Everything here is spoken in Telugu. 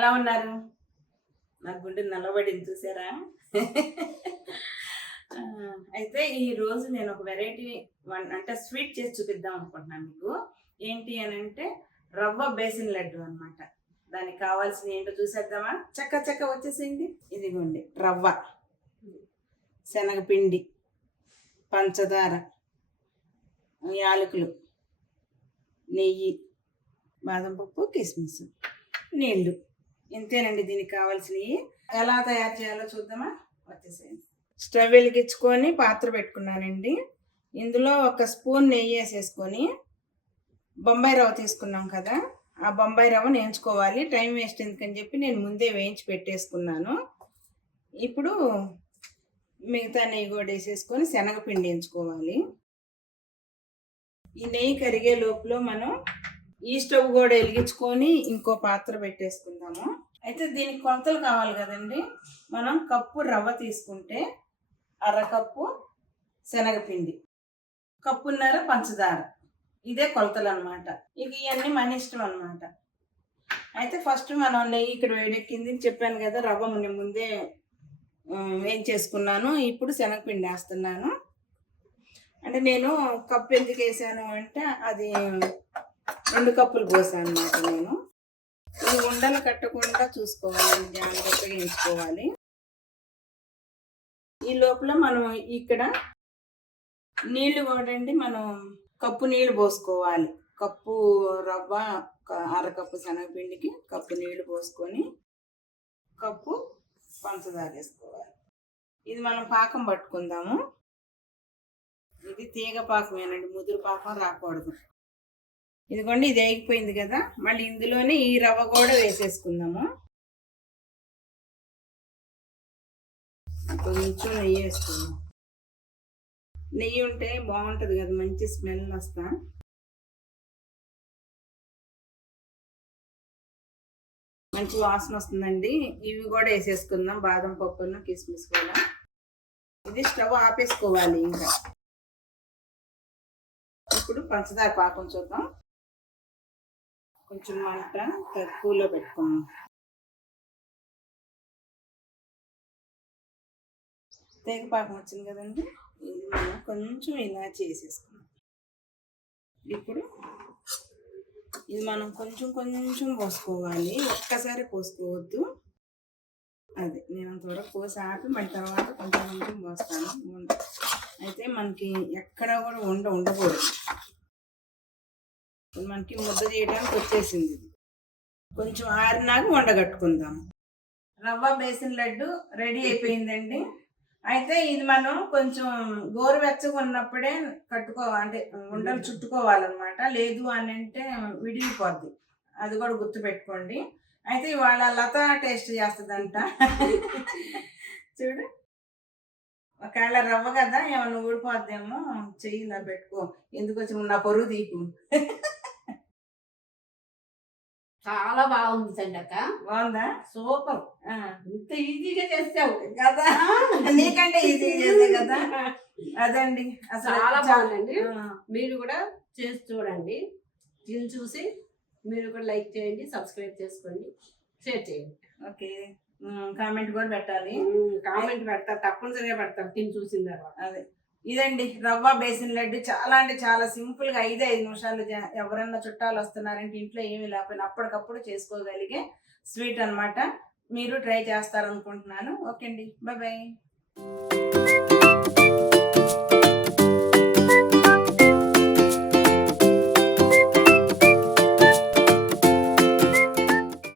ఎలా ఉన్నారు? నా గుడ్డు నిలబడి చూసారా? అయితే ఈ రోజు నేను ఒక వెరైటీ వన్ అంటే స్వీట్ చేసి చూపిద్దాం అనుకుంటున్నాను మీకు. ఏంటి అని అంటే రవ్వ బేసిన్ లడ్డు అనమాట దానికి కావాల్సిన ఏంటో చూసేద్దామా? చక్క చక్క వచ్చేసింది ఇదిగోండి రవ్వ శనగపిండి పంచదార యాలకులు నెయ్యి బాదం పప్పు కిస్మిస్ నీళ్ళు ఇంతేనండి దీనికి కావాల్సినవి. ఎలా తయారు చేయాలో చూద్దామా? వచ్చేసేయండి. స్టవ్ వెలిగించుకొని పాత్ర పెట్టుకున్నానండి. ఇందులో ఒక స్పూన్ నెయ్యి వేసేసుకొని బొంబాయి రవ్వ తీసుకున్నాం కదా ఆ బొంబాయి రవ్వ నేర్చుకోవాలి టైం వేస్ట్ ఎందుకని చెప్పి నేను ముందే వేయించి పెట్టేసుకున్నాను. ఇప్పుడు మిగతా నెయ్యి కూడా వేసేసుకొని శనగపిండి వేయించుకోవాలి. ఈ నెయ్యి కరిగే లోపల మనం ఈ స్టవ్ కూడా వెలిగించుకొని ఇంకో పాత్ర పెట్టేసుకుందాము. అయితే దీనికి కొలతలు కావాలి కదండి. మనం కప్పు రవ్వ తీసుకుంటే అరకప్పు శనగపిండి కప్పున్నర పంచదార. ఇదే కొలతలు అనమాట ఇక ఇవన్నీ మన ఇష్టం అనమాట అయితే ఫస్ట్ మనం నెయ్యి ఇక్కడ వేడెక్కింది. చెప్పాను కదా రవ్వ నేను ముందే ఏం చేసుకున్నాను. ఇప్పుడు శనగపిండి వేస్తున్నాను. అంటే నేను కప్పు ఎందుకు వేసాను అంటే అది రెండు కప్పులు పోసాను అనమాట నేను. ఈ ఉండలు కట్టకుండా చూసుకోవాలి జాగ్రత్తగా ఎంచుకోవాలి. ఈ లోపల మనం ఇక్కడ నీళ్ళు వాడండి మనం కప్పు నీళ్ళు పోసుకోవాలి. కప్పు రవ్వ అరకప్పు శనగపిండికి కప్పు నీళ్ళు పోసుకొని కప్పు పంచదార వేసుకోవాలి. ఇది మనం పాకం పట్టుకుందాము. ఇది తీగ పాకమేనండి ముదురు పాకం రాకూడదు. ఇదిగోండి ఇది అయిపోయింది కదా. మళ్ళీ ఇందులోనే ఈ రవ్వ కూడా వేసేసుకుందాము. కొంచెం నెయ్యి వేసుకుందాం. నెయ్యి ఉంటే బాగుంటుంది కదా మంచి స్మెల్ వస్తా. మంచి వాసన వస్తుందండి. ఇవి కూడా వేసేసుకుందాం బాదం పప్పును కిస్మిస్ కూడా. ఇది స్టవ్ ఆపేసుకోవాలి ఇంకా. ఇప్పుడు పంచదార పాకం చూద్దాం. కొంచెం మంట తక్కువలో పెట్టుకున్నాం. తేగ పాకం వచ్చింది కదండి ఇది మనం కొంచెం ఇలా చేసేసుకున్నాం ఇప్పుడు ఇది మనం కొంచెం కొంచెం పోసుకోవాలి ఒక్కసారి పోసుకోవద్దు. అది నేను అంతవరకు పోసి ఆపి మళ్ళీ తర్వాత కొంచెం కొంచెం పోస్తాను. అయితే మనకి ఎక్కడ కూడా ఉండ ఉండకూడదు. ఇప్పుడు మనకి ముద్ద చేయడానికి వచ్చేసింది ఇది. కొంచెం ఆరినాక వండగట్టుకుందాం రవ్వ బేసిన్ లడ్డు రెడీ అయిపోయిందండి. అయితే ఇది మనం కొంచెం గోరువెచ్చగా ఉన్నప్పుడే కట్టుకో అంటే ఉండలు చుట్టుకోవాలన్నమాట. లేదు అని అంటే విడిగిపోద్ది. అది కూడా గుర్తుపెట్టుకోండి. అయితే ఇవాళ లత టేస్ట్ చేస్తుందంట. చూడు. ఒకవేళ రవ్వ కదా ఏమన్నా ఊడిపోద్దేమో చెయ్యి ఇలా పెట్టుకో. ఎందుకు వచ్చి నా పొరుగు తీపు. చాలా బాగుంది సండక్క బాగుందా? సూపర్. ఇంత ఈజీగా చేసావు. కదా? నీకంటే ఈజీ చేసే కదా? అదండి. అసలు చాలా బాగుందండి. మీరు కూడా చేసి చూడండి. దీన్ని చూసి మీరు కూడా లైక్ చేయండి సబ్స్క్రైబ్ చేసుకోండి షేర్ చేయండి. ఓకే. కామెంట్ కూడా పెట్టాలి. కామెంట్ పెడతా తప్పనిసరిగా పెడతాను తిని చూసిన తర్వాత. అదే. ఇదండి రవ్వ బేసిన్ లడ్డు. చాలా అంటే చాలా సింపుల్గా ఐదు ఐదు నిమిషాలు ఎవరన్నా చుట్టాలు వస్తున్నారంటే ఇంట్లో ఏమీ లేకపోయినా అప్పటికప్పుడు చేసుకోగలిగే స్వీట్ అన్నమాట. మీరు ట్రై చేస్తారనుకుంటున్నాను. ఓకే అండి. బాయ్.